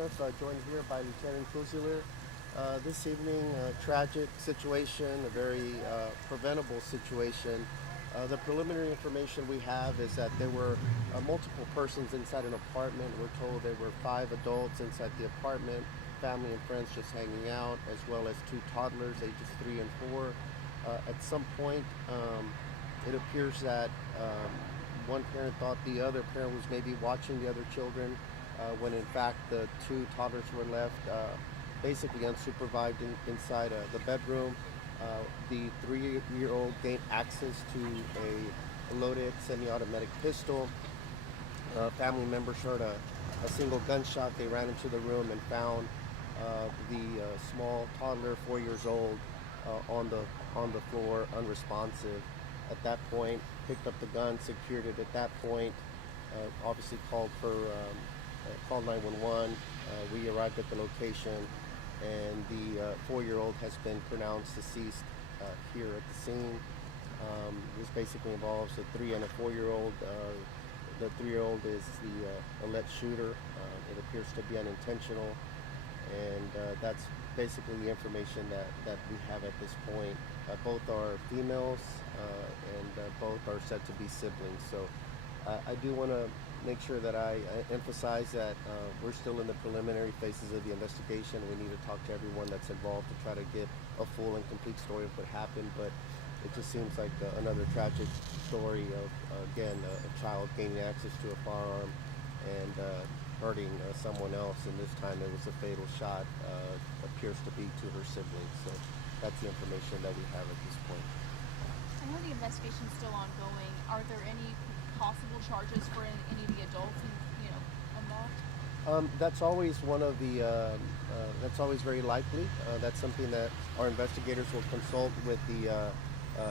Joined here by Lieutenant Kuziler. This evening, a tragic situation, a very preventable situation. The preliminary information we have is that there were multiple persons inside an apartment. We're told there were 5 adults inside the apartment, family and friends just hanging out, as well as 2 toddlers, ages 3 and 4. At some point, it appears that one parent thought the other parent was maybe watching the other children, when in fact the 2 toddlers were left basically unsupervised inside the bedroom. The 3-year-old gained access to a loaded semi-automatic pistol. Family members heard a single gunshot. They ran into the room and found the small toddler, 4 years old, on the floor, unresponsive. At that point, picked up the gun, secured it. At that point, obviously called 911. We arrived at the location, and the 4-year-old has been pronounced deceased here at the scene. This basically involves a 3 and a 4-year-old. The 3-year-old is the alleged shooter. It appears to be unintentional, and that's basically the information that we have at this point. Both are females, and both are said to be siblings. So I do want to make sure that I emphasize that we're still in the preliminary phases of the investigation. We need to talk to everyone that's involved to try to get a full and complete story of what happened. But it just seems like another tragic story of, again, a child gaining access to a firearm and hurting someone else. And this time it was a fatal shot, appears to be to her siblings. So that's the information that we have at this point. And with the investigation still ongoing, are there any possible charges for any of the adults, involved? That's always one of the. That's always very likely. That's something that our investigators will consult with the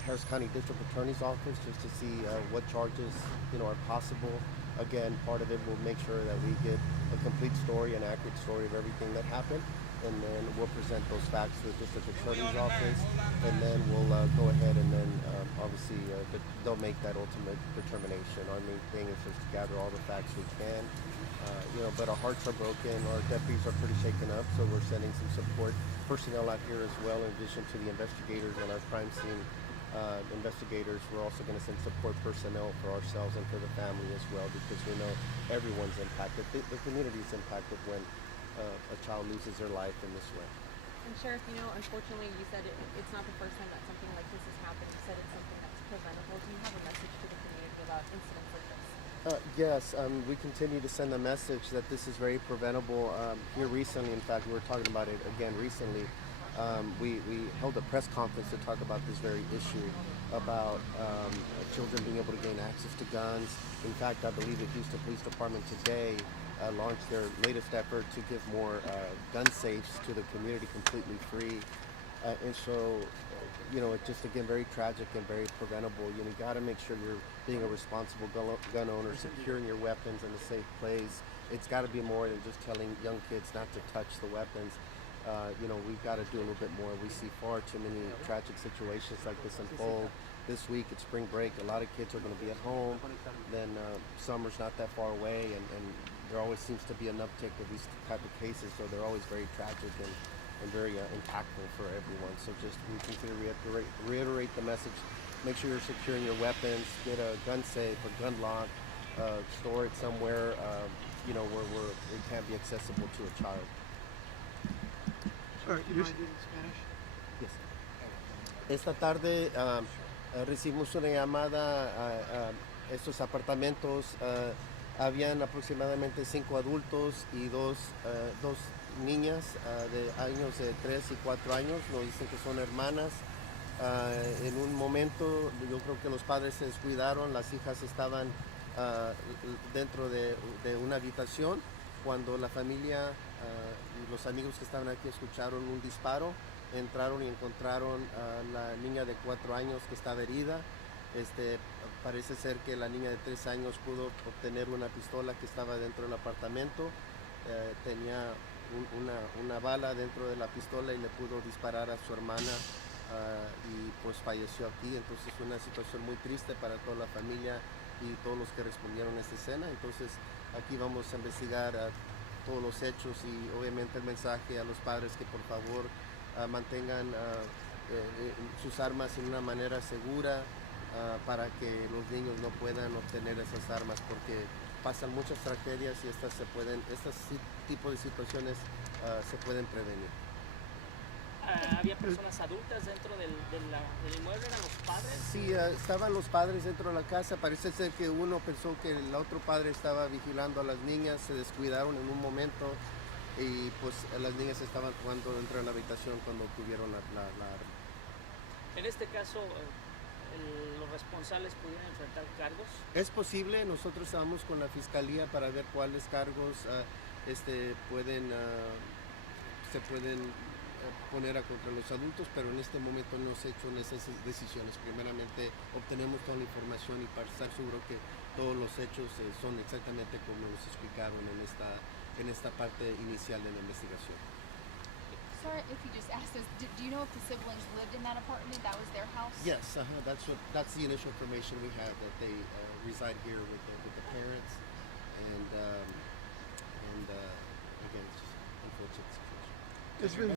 Harris County District Attorney's Office just to see what charges are possible. Again, part of it will make sure that we get a complete story, an accurate story of everything that happened, and then we'll present those facts to the District Attorney's Office, and then we'll go ahead and then obviously they'll make that ultimate determination. Our main thing is just to gather all the facts we can, but our hearts are broken, our deputies are pretty shaken up, so we're sending some support personnel out here as well, in addition to the investigators and our crime scene investigators. We're also going to send support personnel for ourselves and for the family as well, because we know everyone's impacted. The community is impacted when a child loses their life in this way. And Sheriff, unfortunately, you said it's not the first time that something like this has happened. You said it's something that's preventable. Do you have a message to the community about incidents like this? Yes, we continue to send a message that this is very preventable. Here recently, in fact, we were talking about it again recently. We held a press conference to talk about this very issue, about children being able to gain access to guns. In fact, I believe the Houston Police Department today launched their latest effort to give more gun safes to the community completely free. And so, it's just, again, very tragic and very preventable. You got to make sure you're being a responsible gun owner, securing your weapons in a safe place. It's got to be more than just telling young kids not to touch the weapons. We've got to do a little bit more. We see far too many tragic situations like this unfold. This week, it's spring break. A lot of kids are going to be at home. Then summer's not that far away, and there always seems to be an uptick of these type of cases. So they're always very tragic and very impactful for everyone. So just we continue to reiterate the message. Make sure you're securing your weapons. Get a gun safe, a gun lock. Store it somewhere, where it can't be accessible to a child. Sorry, you want to do it in Spanish? Yes. Esta tarde recibimos una llamada a estos apartamentos. Habían aproximadamente 5 adultos y dos niñas de años de 3 y 4 años. Nos dicen que son hermanas. En un momento yo creo que los padres se descuidaron. Las hijas estaban dentro de una habitación cuando la familia y los amigos que estaban aquí escucharon un disparo. Entraron y encontraron a la niña de 4 años que estaba herida. Parece ser que la niña de 3 años pudo obtener una pistola que estaba dentro del apartamento. Tenía una bala dentro de la pistola y le pudo disparar a su hermana y pues falleció aquí. Entonces fue una situación muy triste para toda la familia y todos los que respondieron a esta escena. Entonces aquí vamos a investigar todos los hechos, y obviamente el mensaje a los padres que por favor mantengan sus armas en una manera segura, para que los niños no puedan obtener esas armas, porque pasan muchas tragedias y estos tipos de situaciones se pueden prevenir. ¿Había personas adultas dentro del inmueble? ¿Eran los padres? Sí, estaban los padres dentro de la casa. Parece ser que uno pensó que el otro padre estaba vigilando a las niñas, se descuidaron en un momento y pues las niñas estaban jugando dentro de la habitación cuando tuvieron la arma. En este caso, los responsables pudieran enfrentar cargos. Es posible, nosotros estamos con la fiscalía para ver cuáles cargos se pueden poner contra los adultos, pero en este momento no se han hecho esas decisiones. Primeramente obtenemos toda la información y para estar seguro que todos los hechos son exactamente como los explicaron en esta parte inicial de la investigación. Sorry if you just asked this. Do you know if the siblings lived in that apartment? That was their house? Yes, that's the initial information we have, that they reside here with the parents, and again, it's just unfortunate situation. It's been